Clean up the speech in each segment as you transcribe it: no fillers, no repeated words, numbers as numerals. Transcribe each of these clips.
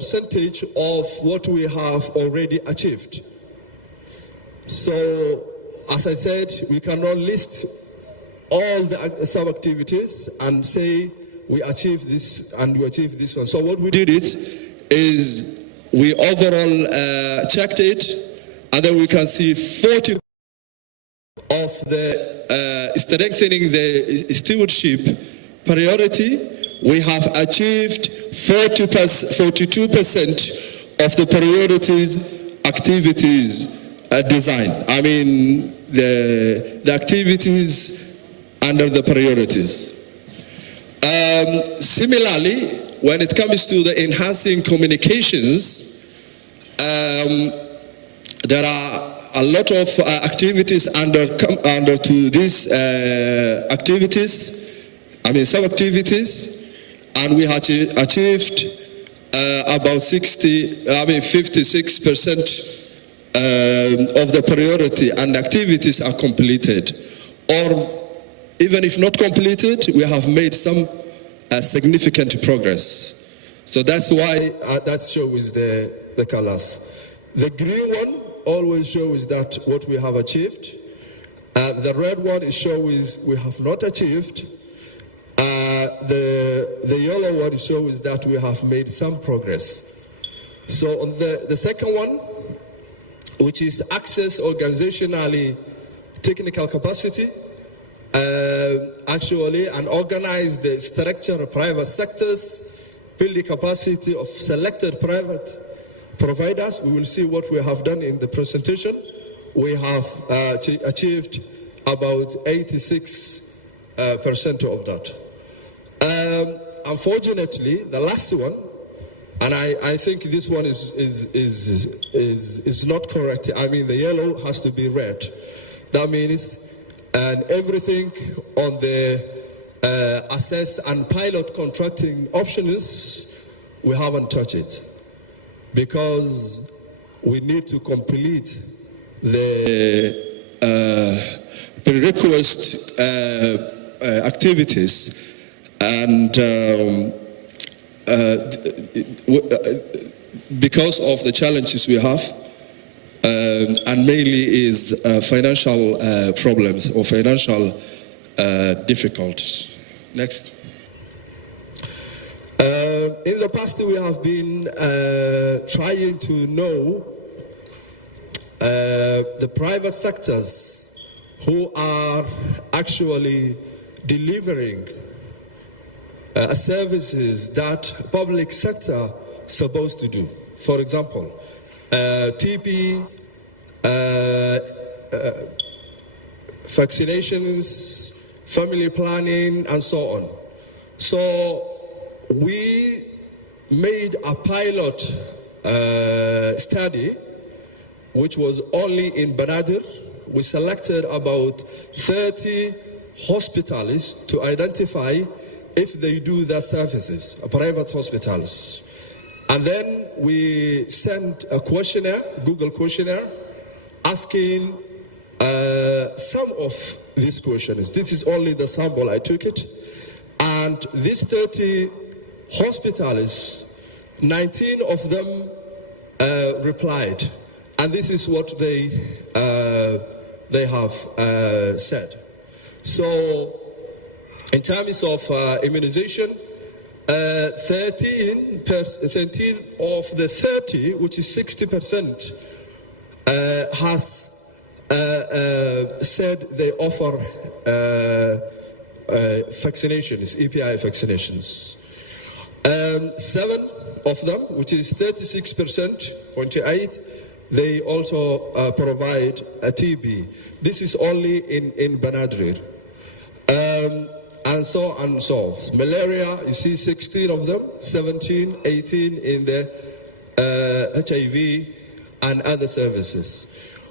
percentage of what we have already achieved. So, as I said, we cannot list all the sub-activities and say we achieved this and we achieved this one. So what we did is we overall checked it, and then we can see 40 of the strengthening the stewardship priority. We have achieved 42% of the priorities activities design. I mean the activities under the priorities. Similarly, when it comes to the enhancing communications, there are a lot of activities under to these activities, I mean sub-activities, and we have achieved about 56% of the priority, and activities are completed, or even if not completed, we have made some significant progress. So that's why that shows the colors. The green one always shows that what we have achieved. The red one shows we have not achieved. The yellow one shows that we have made some progress. So on the second one, which is access organizationally technical capacity, actually and organize the structure of private sectors, build the capacity of selected private providers. We will see what we have done in the presentation. We have achieved about 86% of that. Unfortunately, the last one, and I think this one is not correct. I mean, the yellow has to be red. That means, and everything on the assess and pilot contracting options, we haven't touched it, because we need to complete the prerequisite activities, and because of the challenges we have, and mainly is financial problems or financial difficulties. Next. In the past, we have been trying to know the private sectors who are actually delivering services that public sector supposed to do. For example, TB, vaccinations, family planning, and so on. So we made a pilot study, which was only in Banadir. We selected about 30 hospitals to identify if they do their services, private hospitals. And then we sent a questionnaire, Google questionnaire, asking some of these questions. This is only the sample, I took it. And these 30 hospitals, 19 of them replied. And this is what they have said. So in terms of immunization, 13 of the 30, which is 60%, has said they offer vaccinations, EPI vaccinations. 7 of them, which is 36%, 0.8, they also provide a TB. This is only in Banadrir. And so on and so forth. Malaria, you see 16 of them, 17, 18 in the HIV and other services.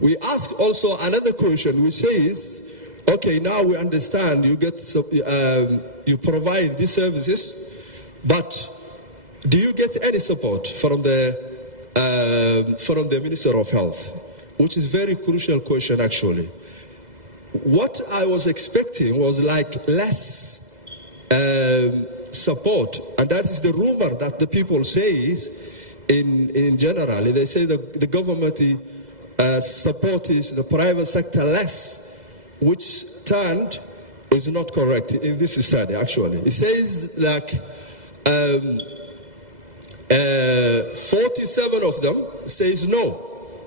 We ask also another question, which says, okay, now we understand you get you provide these services, but do you get any support from the Minister of Health? Which is a very crucial question, actually. What I was expecting was like less support, and that is the rumor that the people say in general, they say that the government supports the private sector less, which turned is not correct in this study. Actually, it says like 47 of them says no,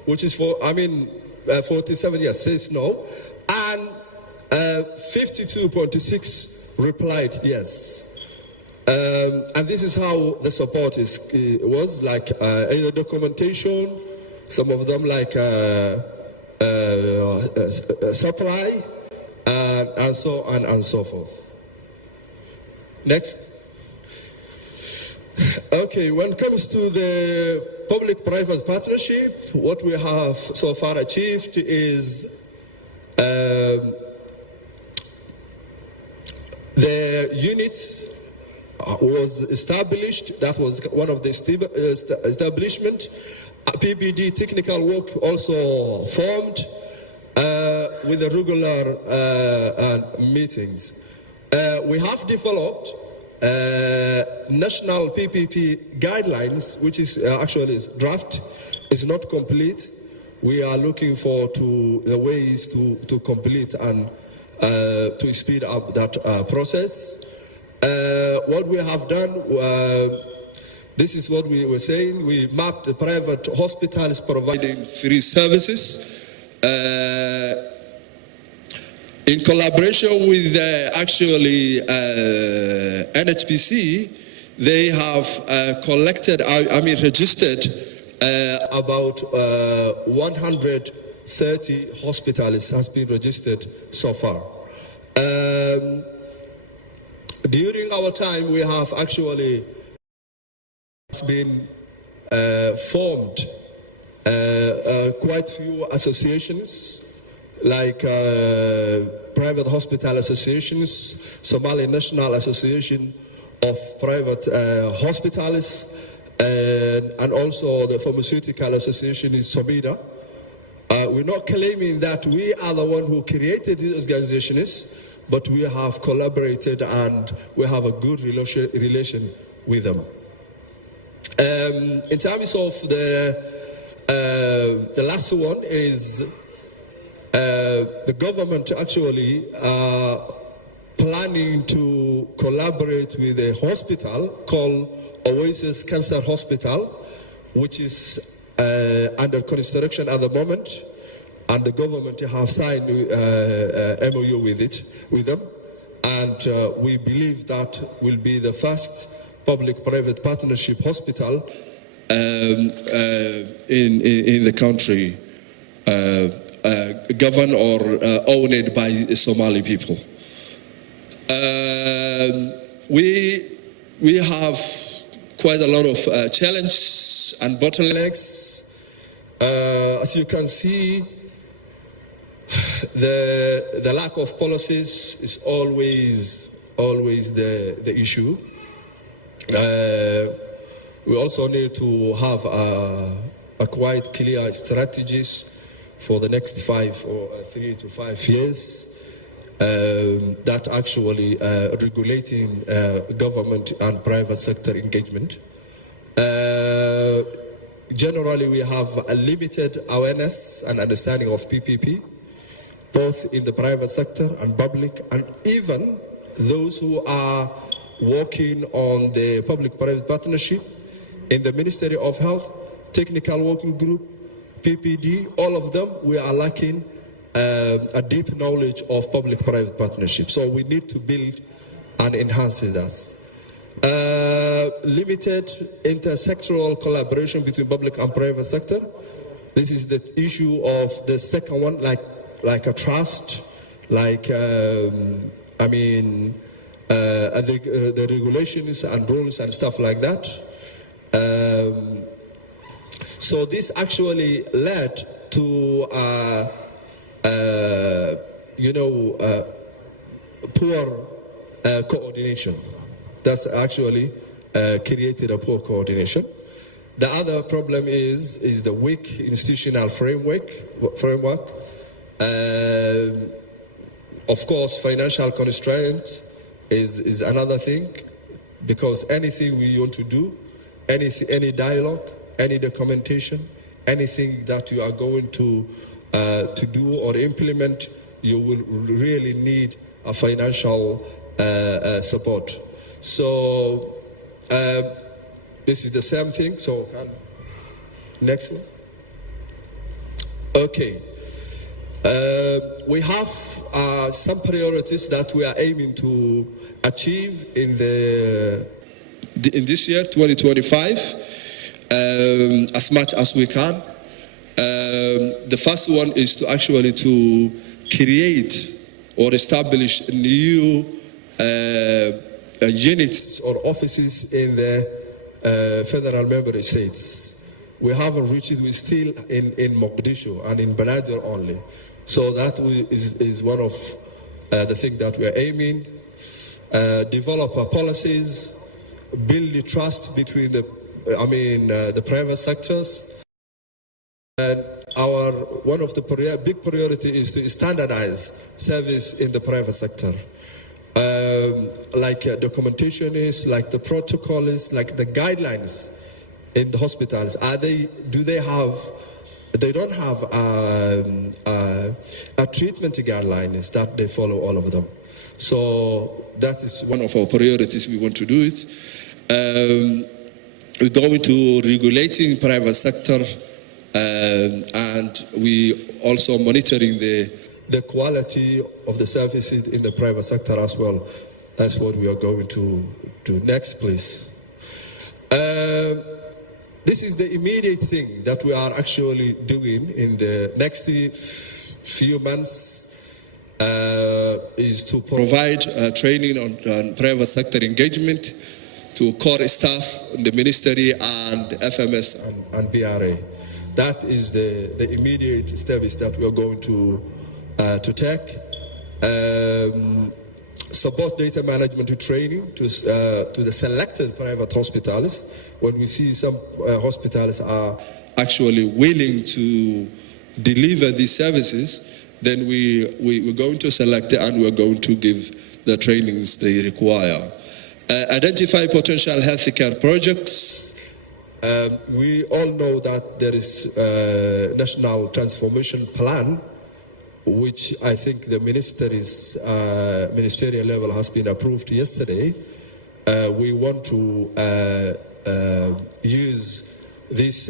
which is 47 yes says no, and 52.6 replied yes. And this is how the support was like either documentation, some of them like supply, and so on and so forth. Next. Okay, when it comes to the public-private partnership, what we have so far achieved is the unit was established. That was one of the establishment. PBD technical work also formed with the regular meetings. We have developed national PPP guidelines, which is actually draft, is not complete. We are looking for the ways to complete and to speed up that process. What we have done, this is what we were saying, we mapped the private hospitals providing free services. In collaboration with NHPC, they have collected, registered about 130 hospitals has been registered so far. During our time, we have actually been formed quite few associations, like private hospital associations, Somali National Association of Private Hospitals, and also the Pharmaceutical Association in Somali. We're not claiming that we are the one who created these organizations, but we have collaborated and we have a good relation with them. In terms of the last one is the government actually planning to collaborate with a hospital called Oasis Cancer Hospital, which is under construction at the moment, and the government have signed MOU with them, and we believe that will be the first public-private partnership hospital in the country, governed or owned by Somali people. We have quite a lot of challenges and bottlenecks. As you can see, the lack of policies is always the issue. We also need to have a quite clear strategies for the next 3 to 5 years that actually regulating government and private sector engagement. Generally, we have a limited awareness and understanding of PPP, both in the private sector and public, and even those who are working on the public-private partnership in the Ministry of Health, Technical Working Group, PPD, all of them, we are lacking a deep knowledge of public-private partnership. So we need to build and enhance this. Limited intersectoral collaboration between public and private sector. This is the issue of the second one, like a trust, like the regulations and rules and stuff like that. So this actually led to poor coordination. That's actually created a poor coordination. The other problem is the weak institutional framework. Of course, financial constraints is another thing, because anything we want to do, any dialogue, any documentation, anything that you are going to do or implement, you will really need a financial support. So this is the same thing. So next one. Okay. We have some priorities that we are aiming to achieve in this year, 2025, as much as we can. The first one is to actually to create or establish new units or offices in the federal member states. We haven't reached it. We're still in Mogadishu and in Banadr only. So that is one of the things that we're aiming. Develop our policies, build the trust between the private sectors. And one of the big priority is to standardize service in the private sector. Like documentation is, like the protocol is, like the guidelines in the hospitals. They don't have a treatment guidelines that they follow all of them. So that is one of our priorities. We want to do it. We're going to regulating private sector, and we also monitoring the quality of the services in the private sector as well. That's what we are going to do. Next, please. This is the immediate thing that we are actually doing in the next few months, is to provide training on private sector engagement to core staff in the ministry and FMS and BRA. That is the immediate steps that we are going to take. Support data management training to the selected private hospitals. When we see some hospitals are actually willing to deliver these services, then we're going to select it and we're going to give the trainings they require. Identify potential healthcare projects. We all know that there is a national transformation plan, which I think the ministerial level has been approved yesterday. We want to use this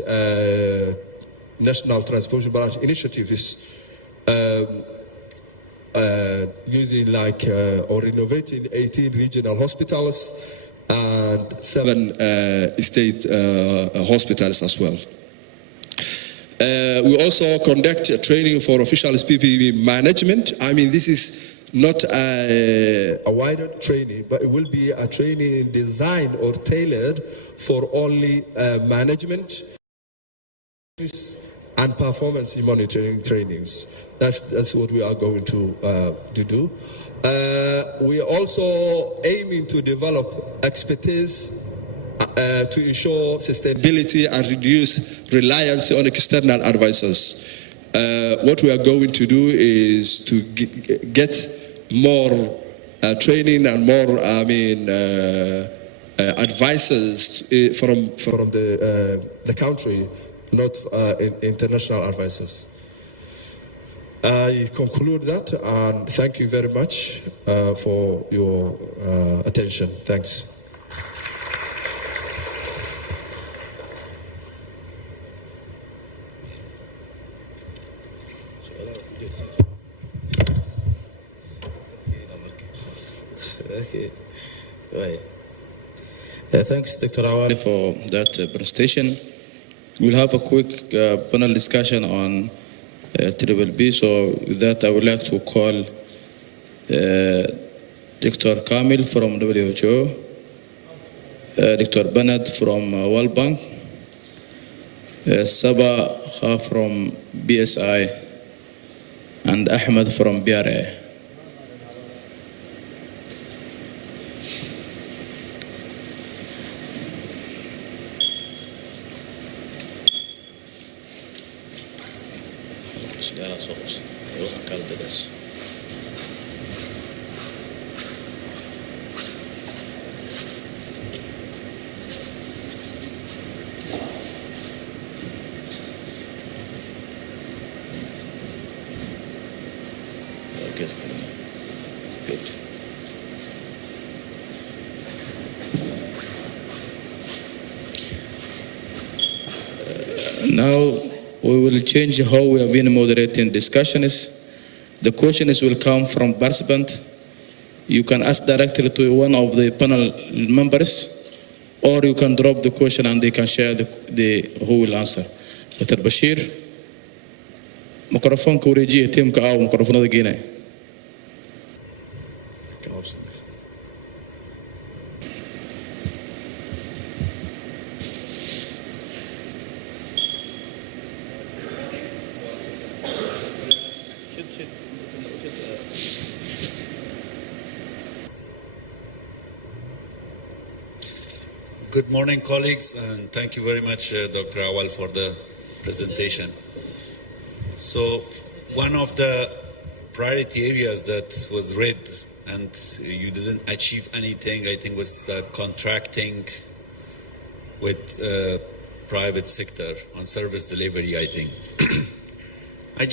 national transformation branch initiative is using or renovating 18 regional hospitals and 7 state hospitals as well. We also conduct a training for officials PPP management. I mean, this is not a wider training, but it will be a training designed or tailored for only management and performance monitoring trainings. That's what we are going to do. We are also aiming to develop expertise to ensure sustainability and reduce reliance on external advisors. What we are going to do is to get more training and more, advisors from the country, not international advisors. I conclude that, and thank you very much for your attention. Thanks. Okay. Right. Thanks, Dr. Awali, for that presentation. We'll have a quick panel discussion on Triple B. So with that, I would like to call Dr. Kamil from WHO, Dr. Bennett from World Bank, Saba Kha from BSI, and Ahmed from BRA. Good. Now we will change how we have been moderating discussions. The questions will come from participant. You can ask directly to one of the panel members, or you can drop the question and they can share the who will answer. Dr. Bashir, microphone ka wareejiya teamka microphone geenay. Good morning, colleagues, and thank you very much, Dr. Awal, for the presentation. So, one of the priority areas that was read and you didn't achieve anything, I think, was the contracting with private sector on service delivery, I think. I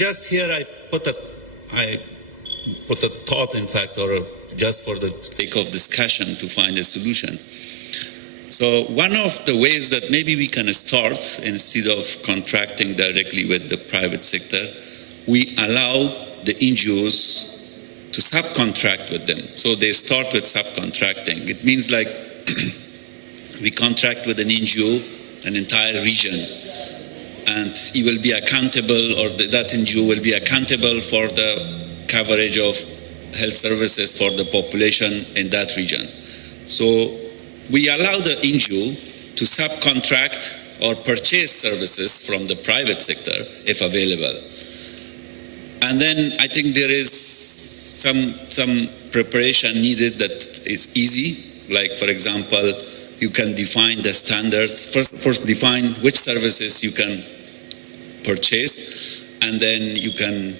put a thought, in fact, or just for the sake of discussion to find a solution. So one of the ways that maybe we can start, instead of contracting directly with the private sector, we allow the NGOs to subcontract with them. So they start with subcontracting. It means like we contract with an NGO, an entire region, and he will be accountable, or that NGO will be accountable for the coverage of health services for the population in that region. So we allow the NGO to subcontract or purchase services from the private sector if available. And then I think there is some preparation needed that is easy. Like, for example, you can define the standards. First define which services you can purchase, and then you can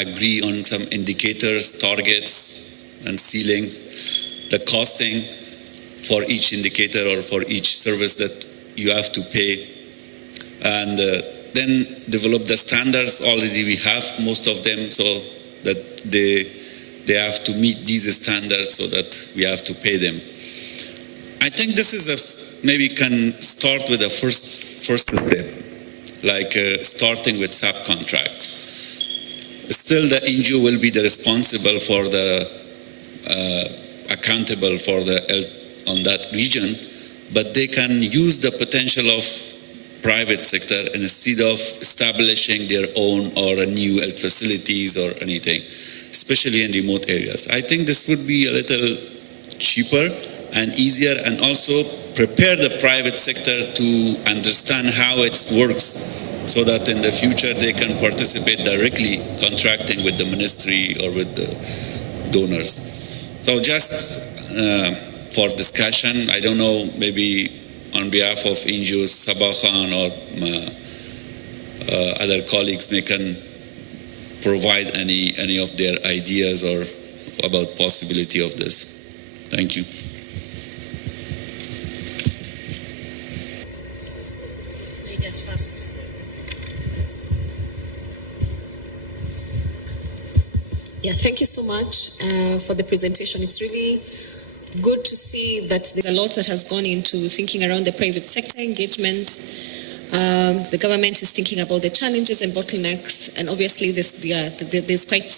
agree on some indicators, targets, and ceilings, the costing for each indicator or for each service that you have to pay, and then develop the standards. Already we have most of them, so that they have to meet these standards, so that we have to pay them. I think this is maybe can start with a first step, like starting with subcontracts. Still, the NGO will be the responsible for the accountable for the health on that region, but they can use the potential of private sector instead of establishing their own or a new health facilities or anything, especially in remote areas. I think this would be a little cheaper and easier, and also prepare the private sector to understand how it works, so that in the future they can participate directly contracting with the ministry or with the donors. So just for discussion, I don't know, maybe on behalf of NGOs, Sabah Khan or other colleagues can provide any of their ideas or about possibility of this. Thank you. Ladies first. Yeah, thank you so much for the presentation. It's really good to see that there's a lot that has gone into thinking around the private sector engagement. The government is thinking about the challenges and bottlenecks, and obviously there's quite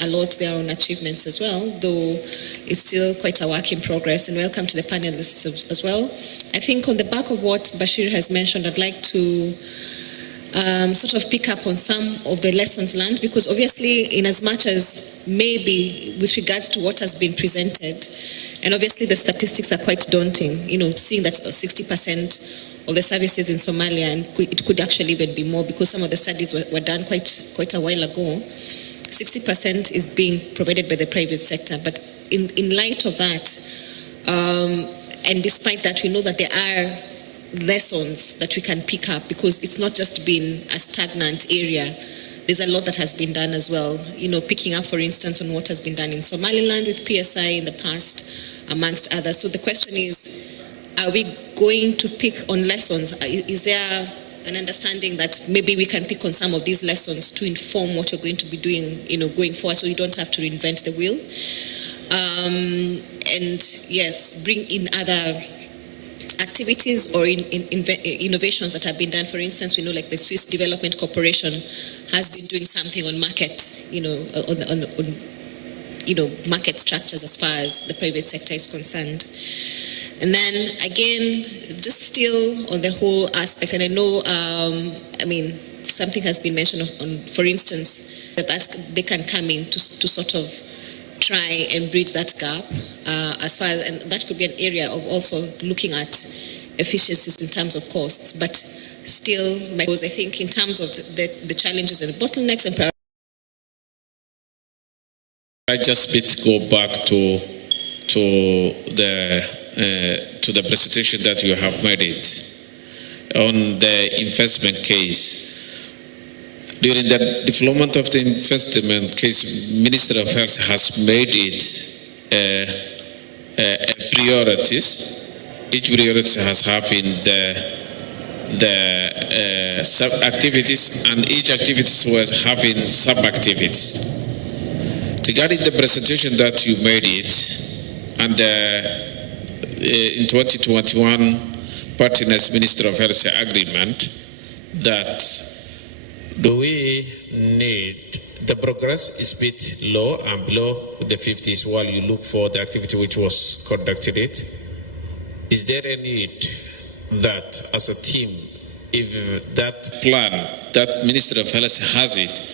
a lot there on achievements as well, though it's still quite a work in progress. And welcome to the panelists as well. I think on the back of what Bashir has mentioned, I'd like to sort of pick up on some of the lessons learned, because obviously, in as much as maybe with regards to what has been presented, and obviously the statistics are quite daunting, seeing that 60% of the services in Somalia, and it could actually even be more because some of the studies were done quite a while ago, 60% is being provided by the private sector. But in light of that, and despite that, we know that there are lessons that we can pick up, because it's not just been a stagnant area. There's a lot that has been done as well, picking up, for instance, on what has been done in Somaliland with PSI in the past, amongst others. So the question is, are we going to pick on lessons? Is there an understanding that maybe we can pick on some of these lessons to inform what you're going to be doing, going forward, so you don't have to reinvent the wheel. And yes, bring in other activities or innovations that have been done. For instance, we know like the Swiss Development Corporation has been doing something on market, on market structures as far as the private sector is concerned. And then again, just still on the whole aspect, and I know, something has been mentioned on, for instance, that they can come in to sort of try and bridge that gap as far as, and that could be an area of also looking at efficiencies in terms of costs, but still, because I think in terms of the challenges and the bottlenecks and priorities. I just go back to the presentation that you have made it on the investment case. During the development of the investment case, Minister of Health has made it priorities. Each priority has having the sub-activities, and each activity was having sub-activities. Regarding the presentation that you made it, and in 2021 Partners Minister of Health agreement, that do we need the progress is bit low and below the 50s while you look for the activity which was conducted it? Is there a need that as a team, if that plan that Minister of Health has it,